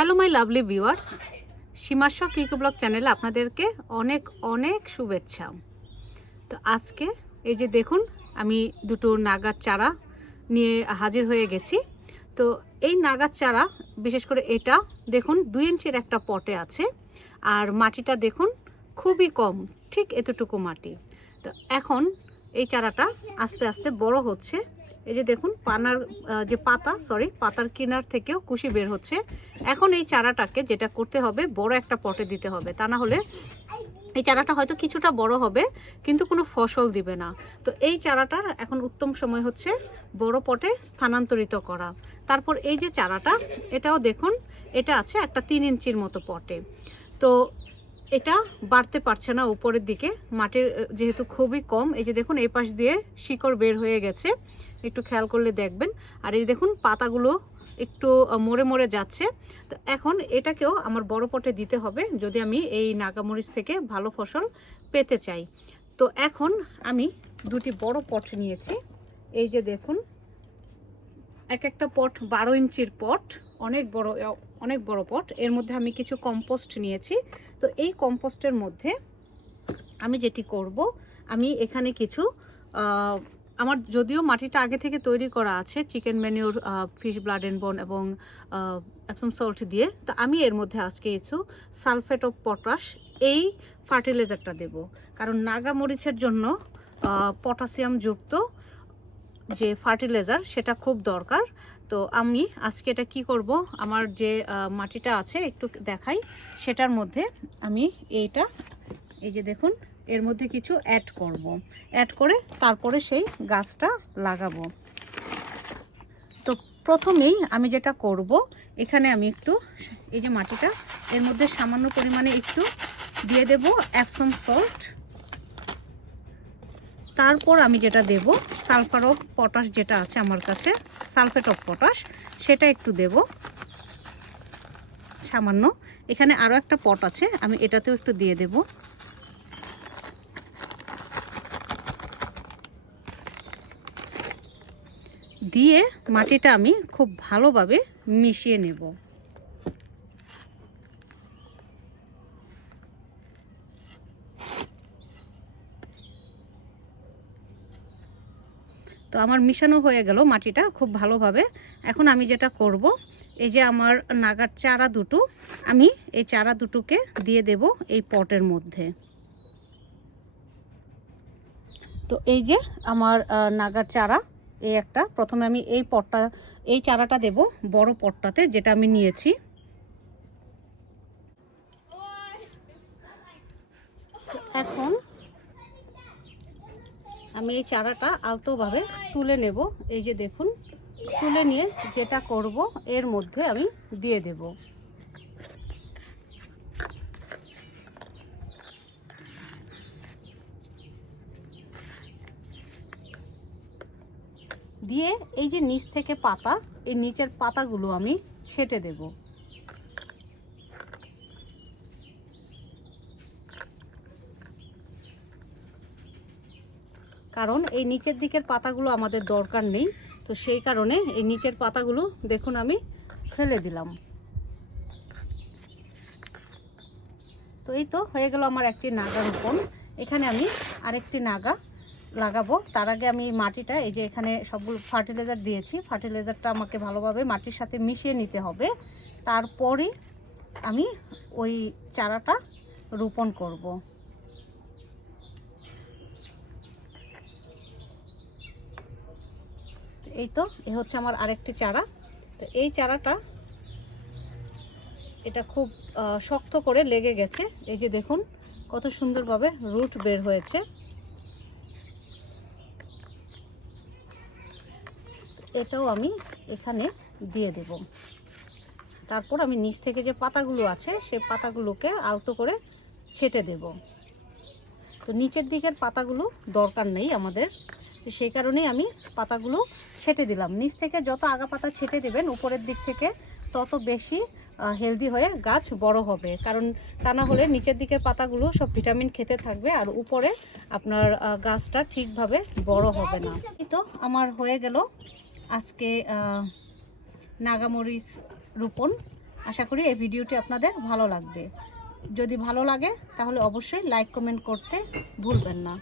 Hello my lovely viewers সীমাস্ব কিকু blog চ্যানেলে আপনাদেরকে অনেক অনেক শুভেচ্ছা। তো আজকে এই যে দেখুন, আমি দুটো নাগার চারা নিয়ে হাজির হয়ে গেছি। তো এই নাগার চারা, বিশেষ করে এটা, দেখুন, দুই ইঞ্চির একটা পটে আছে। আর মাটিটা দেখুন, খুবই কম, ঠিক এতটুকু মাটি। তো এখন এই চারাটা আস্তে আস্তে বড় হচ্ছে। এই যে দেখুন, পানার যে পাতা সরি পাতার কিনার থেকেও কুশি বের হচ্ছে। এখন এই চারাটাকে যেটা করতে হবে, বড় একটা পটে দিতে হবে। তা না হলে এই চারাটা হয়তো কিছুটা বড় হবে, কিন্তু কোনো ফসল দিবে না। তো এই চারাটার এখন উত্তম সময় হচ্ছে বড় পটে স্থানান্তরিত করা। তারপর এই যে চারাটা, এটাও দেখুন, এটা আছে একটা তিন ইঞ্চির মতো পটে। তো এটা বাড়তে পারছে না উপরের দিকে। মাটির যেহেতু খুবই কম, এই যে দেখুন এই পাশ দিয়ে শিকড় বের হয়ে গেছে। একটু খেয়াল করলে দেখবেন। আর এই দেখুন, পাতাগুলো একটু মরে মরে যাচ্ছে। তো এখন এটাকেও আমার বড় পটে দিতে হবে, যদি আমি এই নাগামরিচ থেকে ভালো ফসল পেতে চাই। তো এখন আমি দুটি বড় পট নিয়েছি। এই যে দেখুন, এক একটা পট বারো ইঞ্চির পট, অনেক বড় অনেক বড় পট। এর মধ্যে আমি কিছু কম্পোস্ট নিয়েছি। তো এই কম্পোস্টের মধ্যে আমি যেটি করব, আমি এখানে কিছু আমার যদিও মাটিটা আগে থেকে তৈরি করা আছে chicken manure fish blood and bone এবং অ্যাপসম সল্ট দিয়ে। তো আমি এর মধ্যে আজকে কিছু সালফেট অফ পটাশ এই ফার্টিলাইজারটা দেব। কারণ নাগা মরিচের জন্য পটাশিয়াম যুক্ত যে ফার্টিলাইজার, সেটা খুব দরকার। তো আমি আজকে এটা কি করব, আমার যে মাটিটা আছে, একটু দেখাই। সেটার মধ্যে আমি এইটা, এই যে দেখুন, এর মধ্যে কিছু অ্যাড করব। অ্যাড করে তারপরে সেই গাছটা লাগাবো। তো প্রথমেই আমি যেটা করব, এখানে আমি একটু, এই যে মাটিটা, এর মধ্যে সামান্য পরিমাণে একটু দিয়ে দেব অ্যাপসম সল্ট তারপর আমি যেটা দেব সালফার অফ পটাশ যেটা আছে আমার কাছে সালফেট অফ পটাশ সেটা একটু দেব। সামান্য। এখানে আরও একটা পট আছে, আমি এটাতেও একটু দিয়ে দেব। দিয়ে মাটিটা আমি খুব ভালোভাবে মিশিয়ে নেব। তো আমার মিশানো হয়ে গেল মাটিটা খুব ভালোভাবে। এখন আমি যেটা করব, এই যে আমার নাগার চারা দুটো, আমি এই চারা দুটোকে দিয়ে দেব এই পটের মধ্যে। তো এই যে আমার নাগার চারা, এই একটা। প্রথমে আমি এই পটটা, এই চারাটা দেব বড় পটটাতে, যেটা আমি নিয়েছি তো এখন আমি এই চারাটা আলতোভাবে তুলে নেব। এই যে দেখুন, তুলে নিয়ে যেটা করব, এর মধ্যে আমি দিয়ে দেব। দিয়ে এই যে নিচ থেকে পাতা, এই নিচের পাতাগুলো আমি ছেটে দেব। কারণ এই নিচের দিকের পাতাগুলো আমাদের দরকার নেই। তো সেই কারণে এই নিচের পাতাগুলো দেখুন আমি ফেলে দিলাম। তো এই তো হয়ে গেল আমার একটি নাগা রোপণ। এখানে আমি আরেকটি নাগা লাগাবো। তার আগে আমি মাটিটা, এই যে এখানে সবগুলো ফার্টিলাইজার দিয়েছি, ফার্টিলাইজারটা আমাকে ভালোভাবে মাটির সাথে মিশিয়ে নিতে হবে। তারপরে আমি ওই চারাটা রোপণ করব। এই তো, এ হচ্ছে আমার আরেকটি চারা। তো এই চারাটা এটা খুব শক্ত করে লেগে গেছে। এই যে দেখুন, কত সুন্দরভাবে রুট বের হয়েছে। এটাও আমি এখানে দিয়ে দেব। তারপর আমি নিচ থেকে যে পাতাগুলো আছে, সে পাতাগুলোকে আলতো করে ছেটে দেব। তো নিচের দিকের পাতাগুলো দরকার নেই আমাদের। তো সেই কারণেই আমি পাতাগুলো ছেটে দিলাম। নিচ থেকে যত আগা পাতা ছেটে দেবেন, উপরের দিক থেকে তত বেশি হেলদি হয়ে গাছ বড় হবে। কারণ তা না হলে নিচের দিকের পাতাগুলো সব ভিটামিন খেতে থাকবে আর উপরে আপনার গাছটা ঠিকভাবে বড় হবে না। তো আমার হয়ে গেল আজকে নাগামরিচ রোপণ। আশা করি এই ভিডিওটি আপনাদের ভালো লাগবে। যদি ভালো লাগে তাহলে অবশ্যই লাইক, কমেন্ট করতে ভুলবেন না।